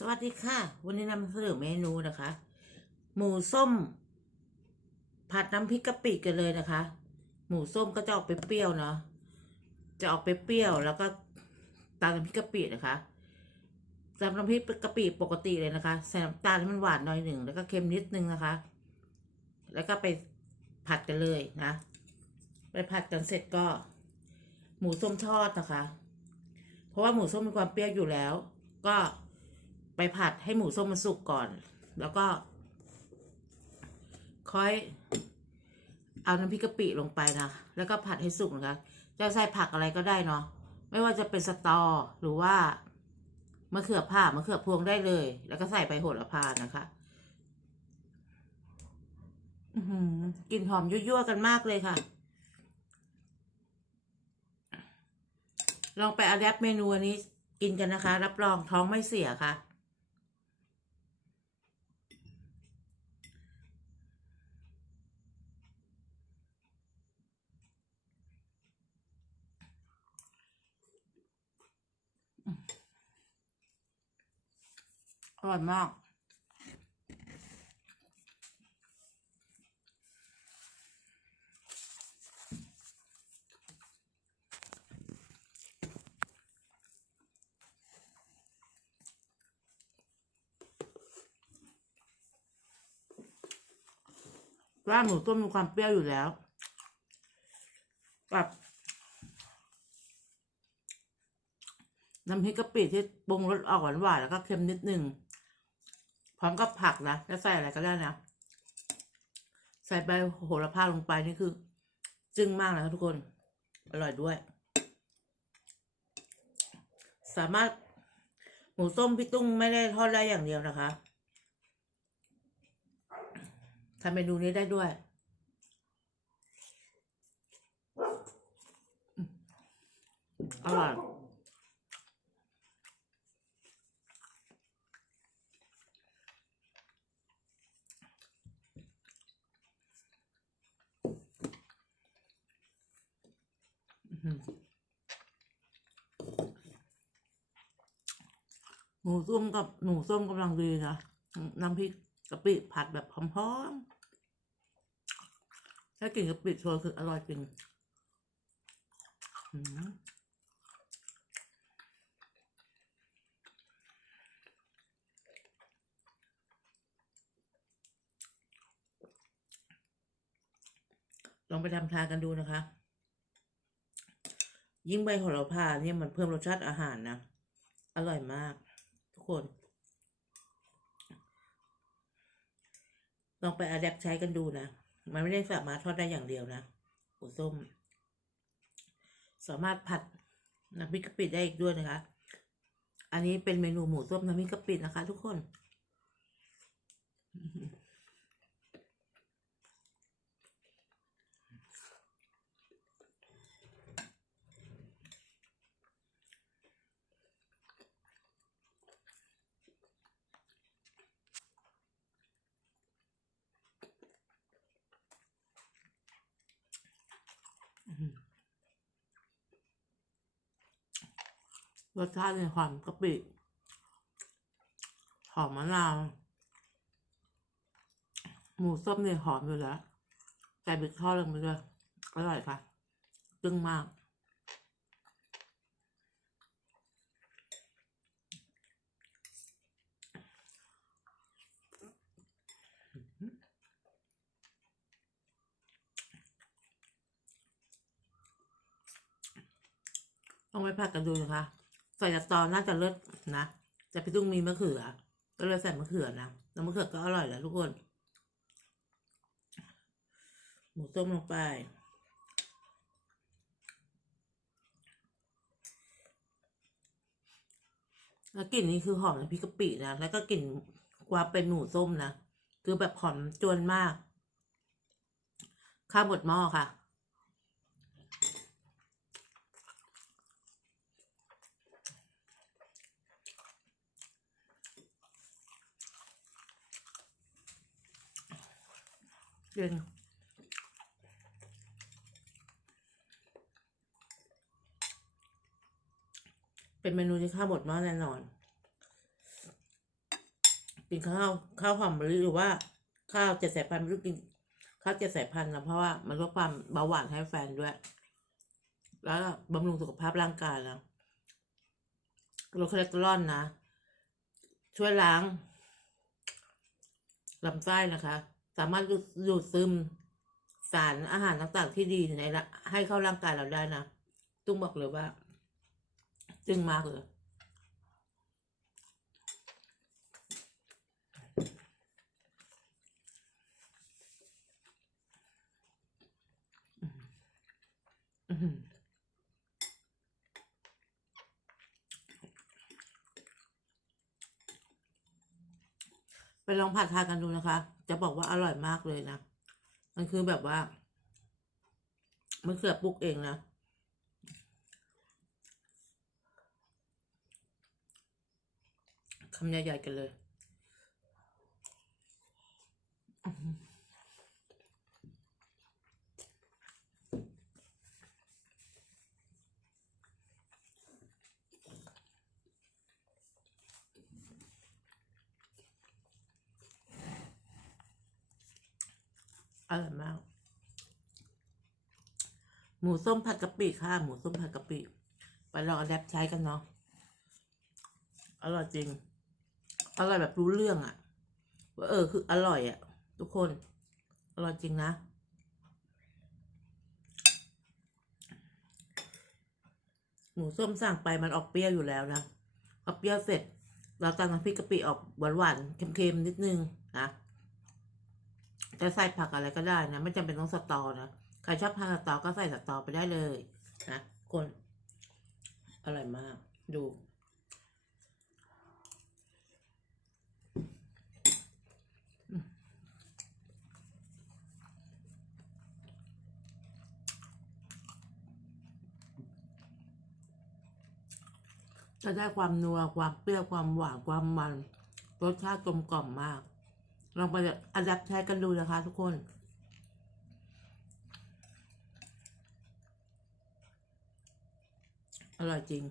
สวัสดีค่ะ วันนี้นำเสนอเมนูนะคะ หมูส้ม ผัดน้ำพริกกะปิกันเลยนะคะ หมูส้มก็จะออกไปเปรี้ยวเนาะจะออกไปเปรี้ยว แล้วก็ตามน้ำพริกกะปินะคะตามน้ำพริกกะปิปกติเลยนะคะใส่น้ำตาลให้มันหวานหน่อยหนึ่งแล้วก็เค็มนิดนึงนะคะ แล้วก็ไปผัดกันเลยนะ ไปผัดกันเสร็จก็ หมูส้มทอดนะคะ เพราะว่าหมูส้มมีความเปรี้ยวอยู่แล้ว ก็ ไปผัดให้หมูส้มมันสุกก่อน แล้วก็ ค่อย เอาน้ำพริกกะปิลงไปนะ แล้วก็ผัดให้สุกนะคะ จะใส่ผักอะไรก็ได้เนาะ ไม่ว่าจะเป็นสตอหรือว่ามะเขือผ่ามะเขือพวงได้เลย แล้วก็ใส่ใบโหระพานะคะอือหือกลิ่นหอมยั่วๆกันมากเลยค่ะ ลองไปอัดแอปเมนูอันนี้กินกันนะคะ รับรองท้องไม่เสียค่ะ อร่อยมาก ว่าหมูต้มมีความเปรี้ยวอยู่แล้ว กับ น้ำพริกกะปิที่ปรุงรสออกหวานหวานๆแล้วก็เค็มนิดนึงพร้อมกับผักนะแล้วใส่อะไรก็ได้นะ ใส่ใบโหระพาลงไปนี่คือ จึ้งมากนะทุกคน อร่อยด้วย สามารถหมูส้มพี่ตุ้งไม่ได้ทอดได้อย่างเดียวนะคะทำเมนูนี้ได้ด้วยอร่อย หือหมูส้มกับหนูส้มกำลังดีนะน้ำพริกกะปิผัดแบบหอมๆถ้ากลิ่นกะปิโชยคืออร่อยจริงลองไปทำทานกันดูนะคะ ยิ่งใบโหระพาเนี่ยมันเพิ่มรสชาติอาหารนะ อร่อยมาก ทุกคน ลองไปอัดแอปใช้กันดูนะ มันไม่ได้สามารถทอดได้อย่างเดียวนะหมูส้ม สามารถผัดน้ำพริกกะปิได้อีกด้วยนะคะ อันนี้เป็นเมนูหมูส้มน้ำพริกกะปินะคะ ทุกคน รสชาติในความกะปิหอมมะนาว หมูส้มเนี่ยหอมอยู่แล้ว ใส่บิ๊กทอดลงไปด้วยอร่อยค่ะตึงมาก ต้องไปผัดกันดูนะคะ ใส่จากตอนน่าจะเลิศนะ แต่พี่ตุ้งมีมะเขือ ก็เลยใส่มะเขือนะแล้วมะเขือก็อร่อยแล้วทุกคน หมูต้มลงไป แล้วกลิ่นนี้คือหอมน้ำพริกกะปินะ แล้วก็กลิ่นความเป็นหมูส้มนะ คือแบบหอมจวนมาก ข้าวหมดหม้อค่ะ เย็นเป็นเมนูที่ข้าวหมดม้อแน่นอนกินข้าวข้าวหอมมะลิหรือว่าข้าวเจ็ดสายพันธุ์ไม่รู้กินข้าวเจ็ดสายพันธุ์นะเพราะว่ามันลดความเบาหวานให้แฟนด้วย แล้วบำรุงสุขภาพร่างกายนะลดคอเลสเตอรอลนะ ช่วยล้างลำไส้นะคะ สามารถดูดซึมสารอาหารต่างๆที่ดีในให้เข้าร่างกายเราได้นะตุ้งบอกเลยว่า จึงมากเลยอื้อ ไปลองผัดทานกันดูนะคะ จะบอกว่าอร่อยมากเลยนะ มันคือแบบว่ามันเขือปลูกเองนะ คำใหญ่ๆกันเลย อร่อยมาก หมูส้มผัดกะปิค่ะ หมูส้มผัดกะปิไปลองแดปใช้กันเนาะ อร่อยจริง อร่อยแบบรู้เรื่องอะว่าเออคืออร่อยอะทุกคน อร่อยจริงนะหมูส้มสั่งไปมันออกเปรี้ยวอยู่แล้วนะพอเปรี้ยวเสร็จ เราตามน้ำพริกกะปิออกหวานๆเค็มๆนิดนึงนะ จะใส่ผักอะไรก็ได้นะ ไม่จำเป็นต้องสตอนะใครชอบทานสตอก็ใส่สตอไปได้เลยนะคนอร่อยมาก ดูจะได้ความนัว ความเปรี้ยว ความหวาน ความมัน รสชาติกลมกล่อมมาก ลองไปอัดแอปใช้กันดูนะคะทุกคนอร่อยจริง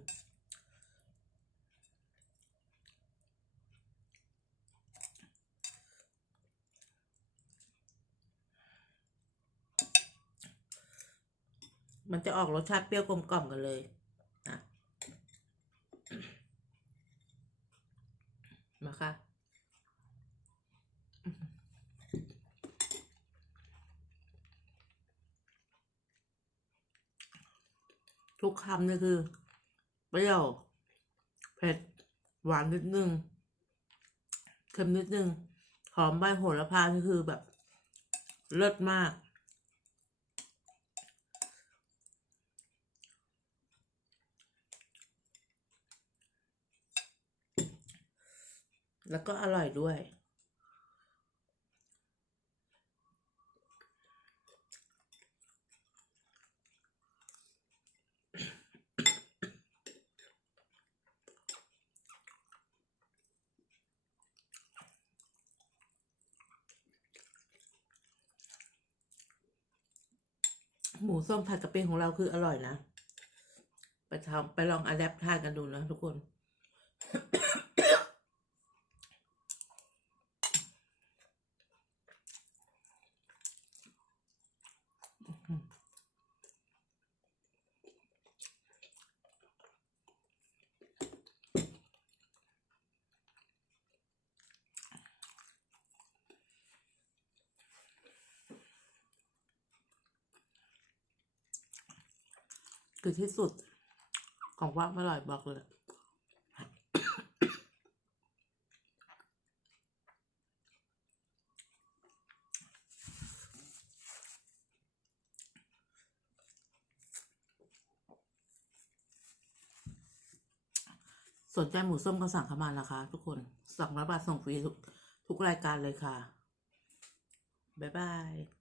มันจะออกรสชาติเปรี้ยวกลมกล่อมกันเลยนะ มาค่ะ ทุกคำนี่คือเปรี้ยวเผ็ดหวานนิดนึงเค็มนิดนึงหอมใบโหระพานี่คือแบบเลิศมากแล้วก็อร่อยด้วย หมูส้มผัดกะปิของเราคืออร่อยนะ ไปทำไปลองอัดแอปทานกันดูนะทุกคน คือที่สุดของว่าอร่อยบอกเลยสนใจหมูส้มก็สั่งเข้ามานะคะ ทุกคนสองร้อยบาทส่งฟรีทุกทุกรายการเลยค่ะ บ๊ายบาย